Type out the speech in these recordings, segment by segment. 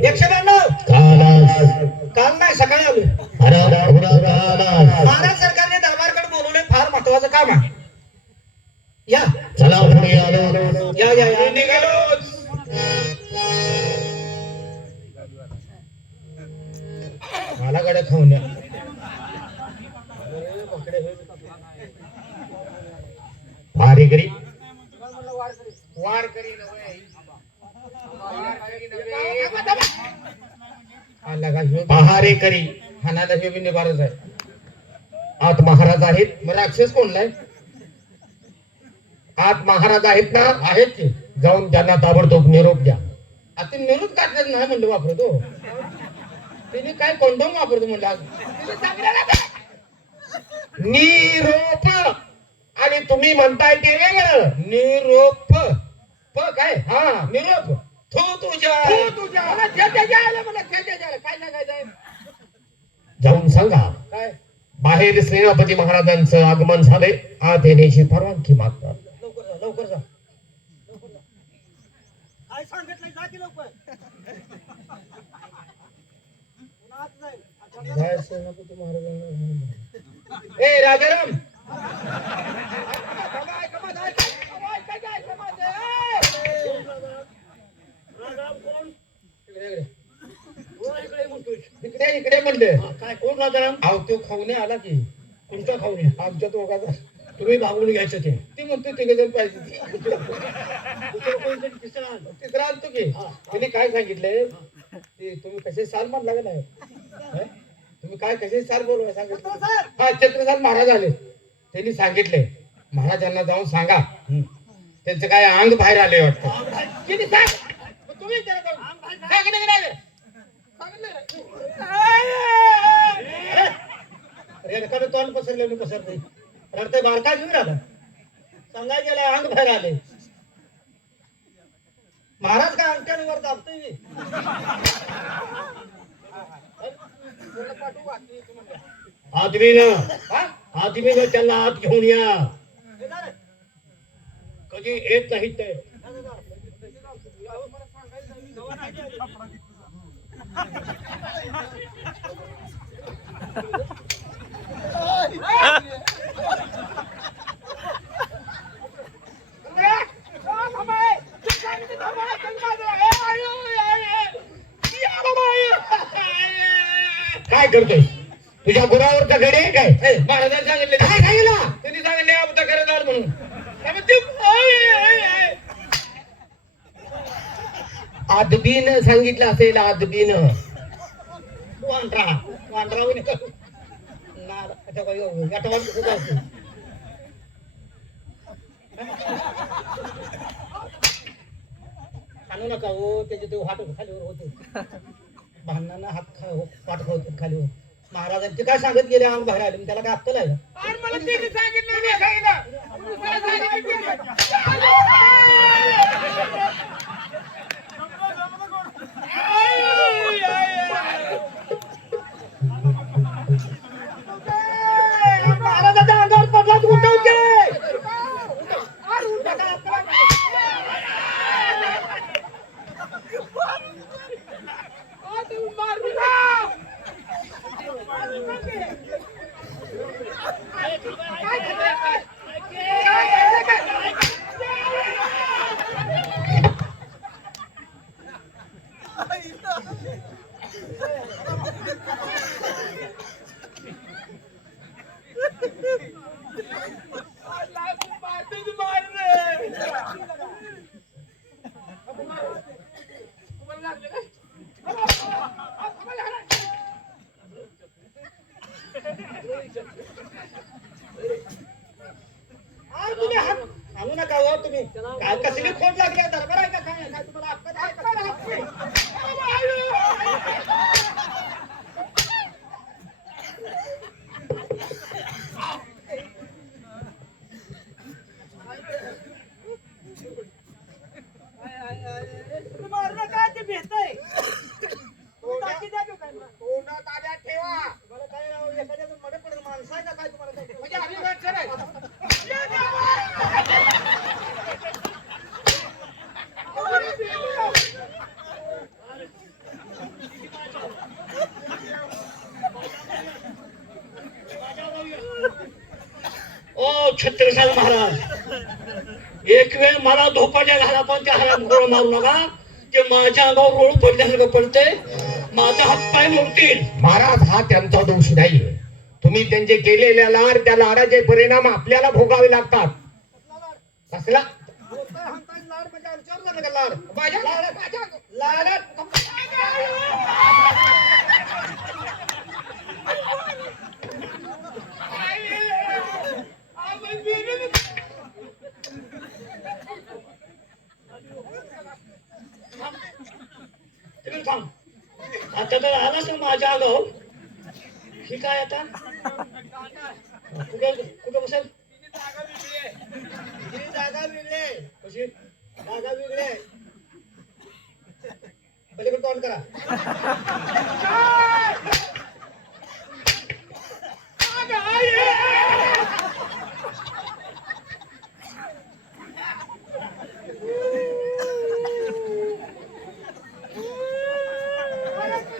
एकशे ब्याण्णव काल नाही सकाळी आलो महाराज सरकारने दरबारकडे फार महत्वाचं काम आहे या चला या या या निघालो मला गड्या खाऊन या भारेकरी वार करी पहारेकरी हानाला हे निभारच आहे. आत महाराज आहेत. मग राक्षस कोणला आहे आत महाराज आहेत ना? आहेत की? जाऊन त्यांना ताबडतोब निरोप द्या. आता निरोप काढतात नाही म्हणलं वापरतो. तिने काय कोंडोम वापरतो म्हणलं निरोप. आणि तुम्ही म्हणताय ते वेगळं. निरोप प काय हा निरोप. थो तुझ्या. तुझ्या. मला मला. काय सांगायचं जाऊन सांगा. काय? बाहेर सेनापती महाराजांचं आगमन झाले आत येण्याची परवानगी मागतात. लवकर जा लवकर जा. काय महाराजांना ए राजाराम. इकडे इकडे म्हणले. काय कोण राजाराम? अहो तो खाऊने आला की. तुमचा खाऊन आमच्या दोघाचा. तुम्ही भागून घ्यायचं ते. ती म्हणतो तिघ जण पाहिजे तिसरा आणतो की. तिने काय सांगितलंय ते तुम्ही कसे साल मानला का नाही? तुम्ही काय कसे साल बोलवा सांगितलं? हा छत्रसाल महाराज आले. त्यांनी सांगितले महाराजांना जाऊन सांगा. त्यांचं काय अंग बाहेर आले वाटतं. तुम्ही विचारा तोंड पसरले मी पसरते रडते बारका घेऊन राहिला सांगाय गेला अंग बाहेर आले महाराज का अंगठ्याने वर दाबतोय मी. पाठवू बाकी तुम्हाला. आदमीनं आदमीनं त्यांना आत घेऊन या कधी येत नाही ते अहो, मला सांगायचं नाही. काय करतोय? तुझ्या गुरावरचा गडी आहे काय? महाराजांनी सांगितले त्यांनी सांगितले आमचा घरदार म्हणून त्यामुळे ते- आय, आय, आय. दिन सांगितलं असेल आज वांढरा वांढरा हो, वांढरा नका हो त्याचे ते हात खालीवर होते. भांडणांना हात खा पाठ होते खाली महाराजांचे काय सांगत गेले? आम्ही बाहेर आले. त्याला काय अक्कल आहे? तुम्ही नका हो तुम्ही कसली खोट लागली आहे? दरबार आहे का काय काय तुम्हाला अक्कल आहे का? तोंडात आल्या ठेवा. मला काय राव, एखाद्याचं मडे पडेल माणसं आहे का काय तुम्हाला काय? म्हणजे आम्ही माणसं नाही. ओ छत्रसाल महाराज. एक वेळ मला धोपाट्या घाला पण त्या हराम मारू नका. ते माझ्या अंगावर रोळ पडल्यासारखं पडतंय. माझा हात पाय मोडतील. महाराज हा त्यांचा दोष नाहीये तुम्ही त्यांचे केलेल्या लाड त्या लाडाचे परिणाम आपल्याला भोगावे लागतात. कसला? लाड. तू थांब. आता तर आलास माझ्या अंगावर ही काय आता? कुठे कुठे बसेल? जागा वेगळी कशी? जागा वेगळी आहे. पलीकडे तोंड करा उठायचं हाणायचं प्रत्येकाने उठायचं साल आली सालानं हाणलं. छत्रसाल. छत्रसाल आली, साल. तुम्ही हाणायला लागलाय का? ह्या तुमच्या दरबारात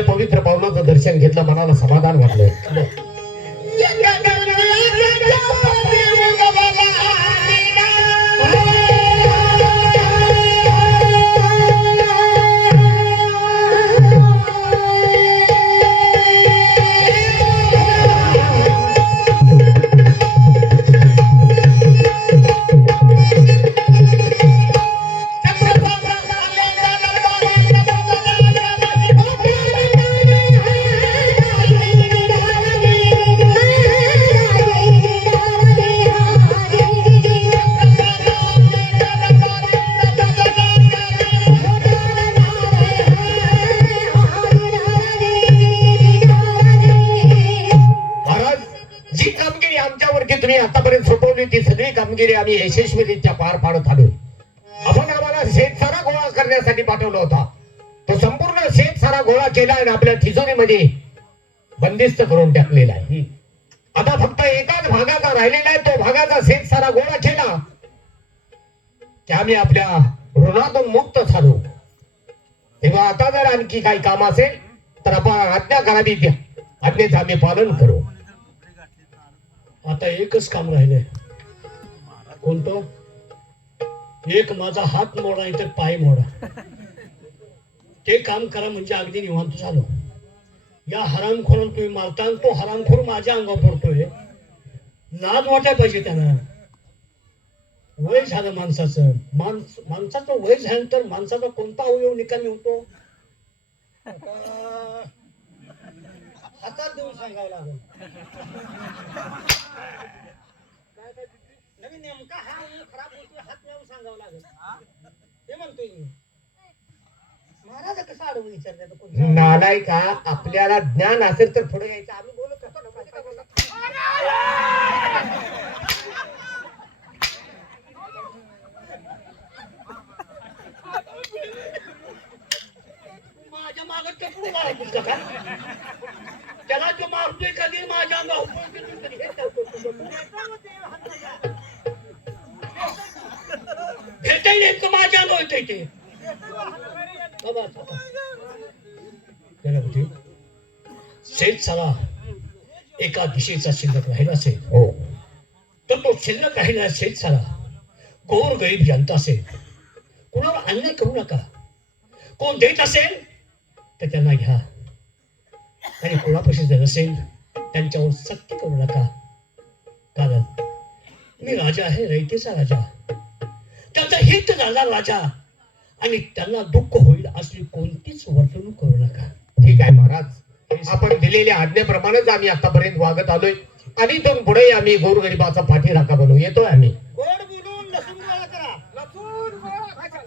पवित्र पावनाचं दर्शन घेतलं मनाला समाधान वाटलं. कामगिरी आम्ही यशस्वीरित्या पार पाडत आलो. आपण आम्हाला शेत सारा गोळा करण्यासाठी पाठवला होता. तो संपूर्ण शेत सारा गोळा केला आणि आपल्या तिजोरीमध्ये बंदिस्त करून टाकलेला आहे. आता फक्त एकाच भागाचा राहिलेला आहे तो भागाचा शेत सारा गोळा केला की आम्ही आपल्या ऋणातून मुक्त झालो. तेव्हा आता जर आणखी काही काम असेल तर आपण आज्ञा करावी. द्या आज्ञेचं आम्ही पालन करू. आता एकच काम राहिलंय. कोणतो? एक माझा हात मोडा इतर पाय मोडा. ते काम करा म्हणजे अगदी निवांत झालो. या हरामखोर तुम्ही मारता आणि तो हरामखोर माझ्या अंगावर पडतोय. लाज वाटाय पाहिजे त्यांना. वय झालं माणसाचं. माणस माणसाचं वय झालं तर माणसाचा कोणता अवयव निकामी होतो आता हातात देऊन सांगायला लागेल काय काय नवीन नेमका हा अवयव खराब होतोय हात लावून सांगावं लागेल. ते म्हणतोय मी. महाराज कसं आडवं विचारतात कोणी नालाय का आपल्याला ज्ञान असेल तर पुढे यायचं. आम्ही बोलत होतो ना, काय बोलत? माझ्या लावायचीस का? त्याला जो मारतोय कधी माझ्या अंगावर भेटाय नेमकं माझ्या येतंय ते. शेत साला एका दिशेचा शिल्लक राहिला असेल. हो. तर तो शिल्लक राहिला शेत साला गोर गरीब जनता असेल. कुणाला अन्याय करू नका. कोण देत असेल तर त्यांना घ्या. आणि कोणापाशी जर असेल त्यांच्यावर सक्ती करू नका. कारण मी राजा आहे रयतेचा राजा. त्याचा हित झाला राजा. आणि त्यांना दुःख होईल अशी कोणतीच वर्तणूक करू नका. ठीक आहे महाराज. आपण दिलेल्या आज्ञेप्रमाणेच आम्ही आतापर्यंत वागत आलोय. आणि दोन पुढे आम्ही गोरगरिबाचा पाठीराखा बनवू. येतोय आम्ही गोड बोलून लसूण गोळा करा लसूण गोळा खायचा.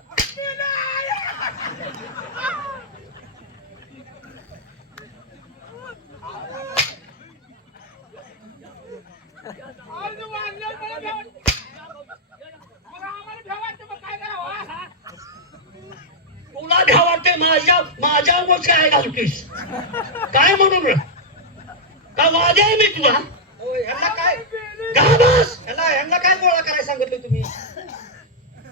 मला भ्या वाटते माझ्या उगाच काय घालतीस काय म्हणून? का आहे मी तुला? हो, ह्यांना काय ह्यांना ह्यांना काय गोळा करायला सांगितलं तुम्ही?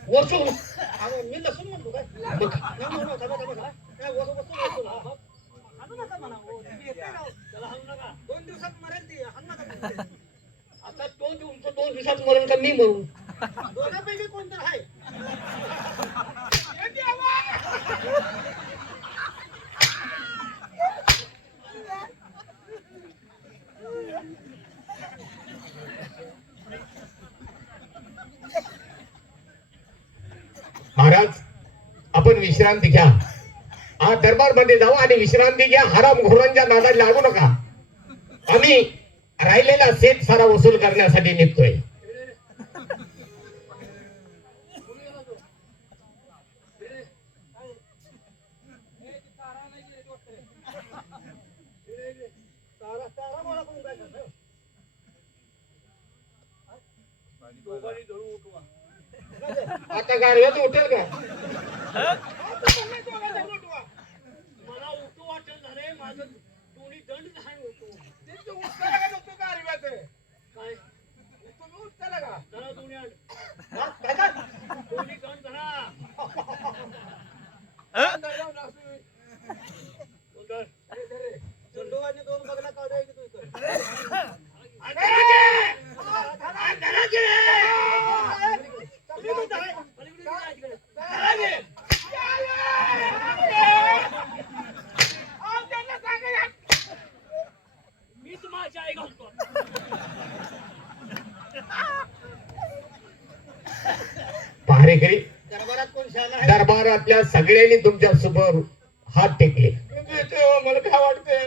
वसूल अहो, मी लसूण म्हणतो काय. दोन दिवसात मरेल ती. आता दोन दिवसात मरून का मी मरून? दोघांपैकी कोण तर आहे महाराज आपण विश्रांती घ्या. हा दरबारमध्ये जाऊ आणि विश्रांती घ्या. हराम घोरांच्या नादात लागू नका. आम्ही राहिलेला सेट सारा वसूल करण्यासाठी निघतोय. तारा तारा गोळा काय आता गाडव्यात उठेल का? मला उठू वाटेल ना रे माझं दोन्ही दंड होतो. नको का? काय तुम्ही दोन्ही आण? दोन्ही दंड धरा. दोन बगला काढूया की तू इथं. आण धरा की! आण धरा की रे! पलीकडे जा. पलीकडे जा इकडे. धरा की. अहो, त्यांना सांगा या. मीच माझी आई घालतो पहारेकरी दरबारात कोण शाळा आहे दरबारातल्या सगळ्यांनी तुमच्यासमोर हात टेकले. हो, मला काय वाटतंय?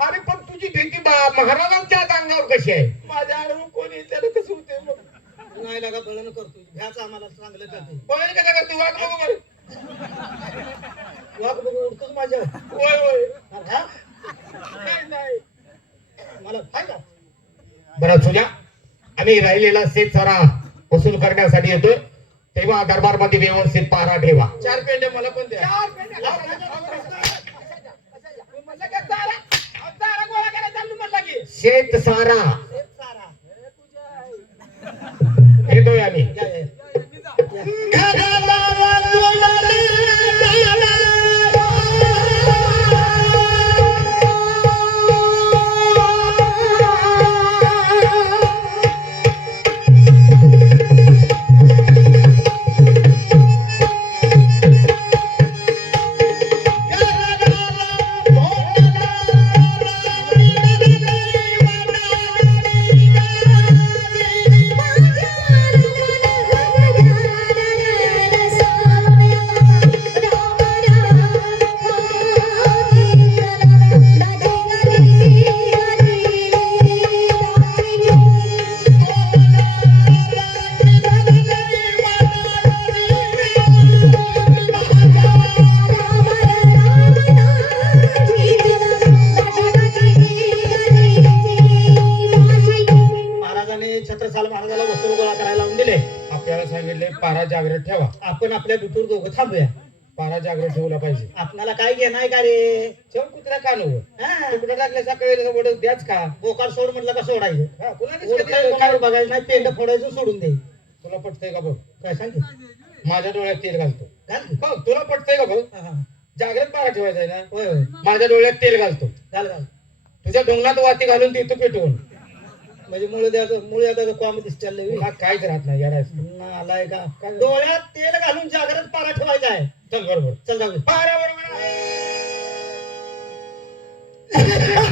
अरे पण तुझी भीती महाराजांच्या अंगावर कशी आहे? माझ्या आडवं कोणी त्याला कसं होते नाही लागा बळण करतो. घ्याच आम्हाला चांगलं करते. बळण कसं करते वाघ बघू बरं. वाघ बघू उडतोच माझ्या? होय होय? नाही नाही. मला काय का? बरं सुजा आम्ही राहिलेला सेट सारा वसूल करण्यासाठी येतोय. तेव्हा दरबारमध्ये व्यवस्थित पारा ठेवा. चार पेंडे मला पण द्या. चार पेंडे म्हणलं काय आपण आपल्या दुटूर दोघं थांबूया. पारा जागृत ठेवला पाहिजे. आपणाला काय घेणार का रे? चल कुत्रा का नको हा, तुकडा टाकल्या सकाळी वडत द्याच का? बोकाड सोड म्हटलं का सोडायचं? हा, बघायचं नाही पेंड फोडायचं सोडून दे. तुला पटतंय का बघ? काय सांग माझ्या डोळ्यात तेल घालतो. घाल. बघ तुला पटतंय का बघ? हा, हा. जागृत पारा ठेवायचा ना? माझ्या डोळ्यात तेल घालतो. घाल घाल. तुझ्या डोंगरात वाती घालून देतो पेटवून. म्हणजे मुळे द्यायचं मुळे द्यायचं कॉम दिसचाल तुला काहीच राहत नाही यार आलाय का? डोळ्यात तेल घालून जागृत पारा ठेवायचा आहे. चल बरोबर. चल जाऊ दे. पारा बरोबर आहे.